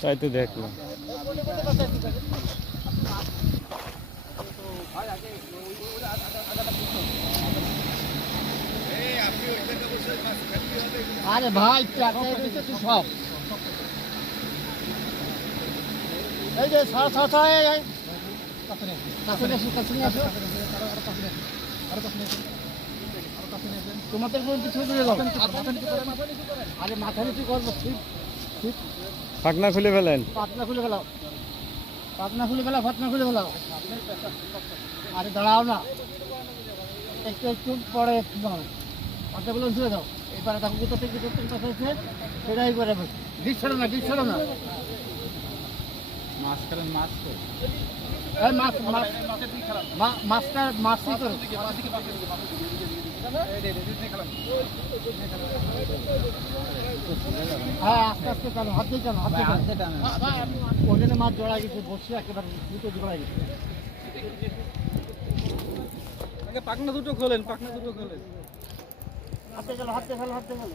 তাই তো দেখলাম। আরে ভাই তুই সব। এই যে সর সর সর এই এই। কাছে আসো কাছে আসো। তোমাদের কোন মাথা নিচু করব ঠিক ঠিক ফাঁকনা খুলে ফেলেন। পাতনা খুলে গেলাও পাতনা খুলে গেলাও ফাতনা খুলে গেলাও আরে দাঁড়াও না একটু একটু পরে দাও পাতাগুলো ধুয়ে দাও এবারে দেখো কোথা থেকে কোথা থেকে সেটাই করে ডিস ছাড়ো না। ডিস ছাড়ো না এই মাছ মাছ মাছটা মাছই করো হ্যাঁ আস্তে আস্তে চালো হাত দিয়ে চালো হাত দিয়ে ওই জন্য মাছ জড়া গেছে বসে একেবারে দুটো জড়া গেছে। পাকনা দুটো খোলেন পাকনা দুটো খোলেন। হাতে গেল হাতে গেল হাতে গেল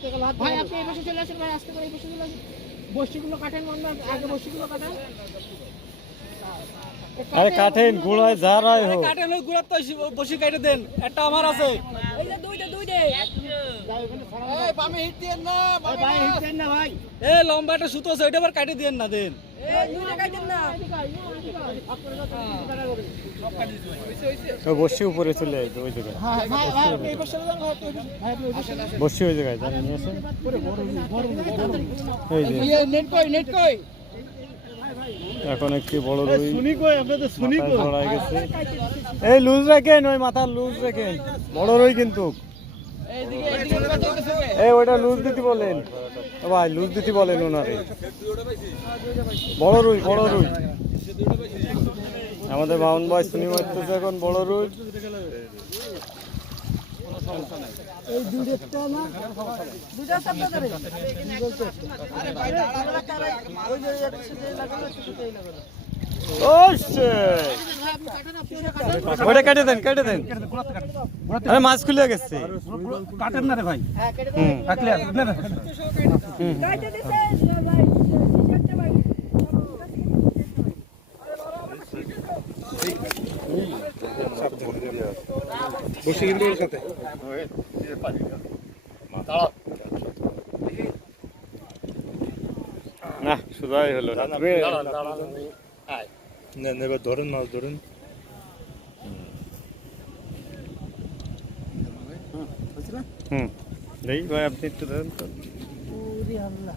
ভাই গেল। আপনি এই পাশে চলে আসেন ভাই আস্তে করে এই পাশে চলে আসেন। বস্তিগুলো কাটেন অন্য আগে বস্তিগুলো কাটেন। আরে কাঠেন গুড়ায় যারাই হোক। কাটেন গুড়ার তো বসি কাটে দেন একটা আমার আছে। দুইটা দুইটা এই বামে হিট দিয়েন না এই ভাই হিটছেন না ভাই। এ লম্বা একটা সুতো আছে ওইটা আবার কাটে না দেন। এই দুইটা কাটেন না। ও বসি উপরে চলে আসবে ওই জায়গায়। হ্যাঁ যান। বসি ওই জায়গায় জানেন এই যে। নেট কই নেট কই? এখন একটি বড় রুই শুনি কই? আপনাদের শুনি মাথায় গেছে। এই লুজ রাখেন ওই মাথার লুজ রাখেন। বড় রুই কিন্তু? এই ওইটা লুজ দিতে বলেন। ভাই লুজ দিতে বলেন ওনারে। বড় রুই বড় রুই। আমাদের মাউন ভাই শুনি মারতেছে এখন বড় রুই। দুইটা শব্দ করে। ও ওটা কেটে দেন কেটে দেন। আরে মাছ খুলে গেছে। কাটেন না রে ভাই। হুম কাটলে আর না না কাটে দিতে ভাই টি-শার্টটা ভাই বসি কিন্তু সাথে? না শুধাই হলো না। এবার ধরেন মাছ ধরেন। হুম। দেখি ভাই আপনি একটু ধরেন তো। আল্লাহ।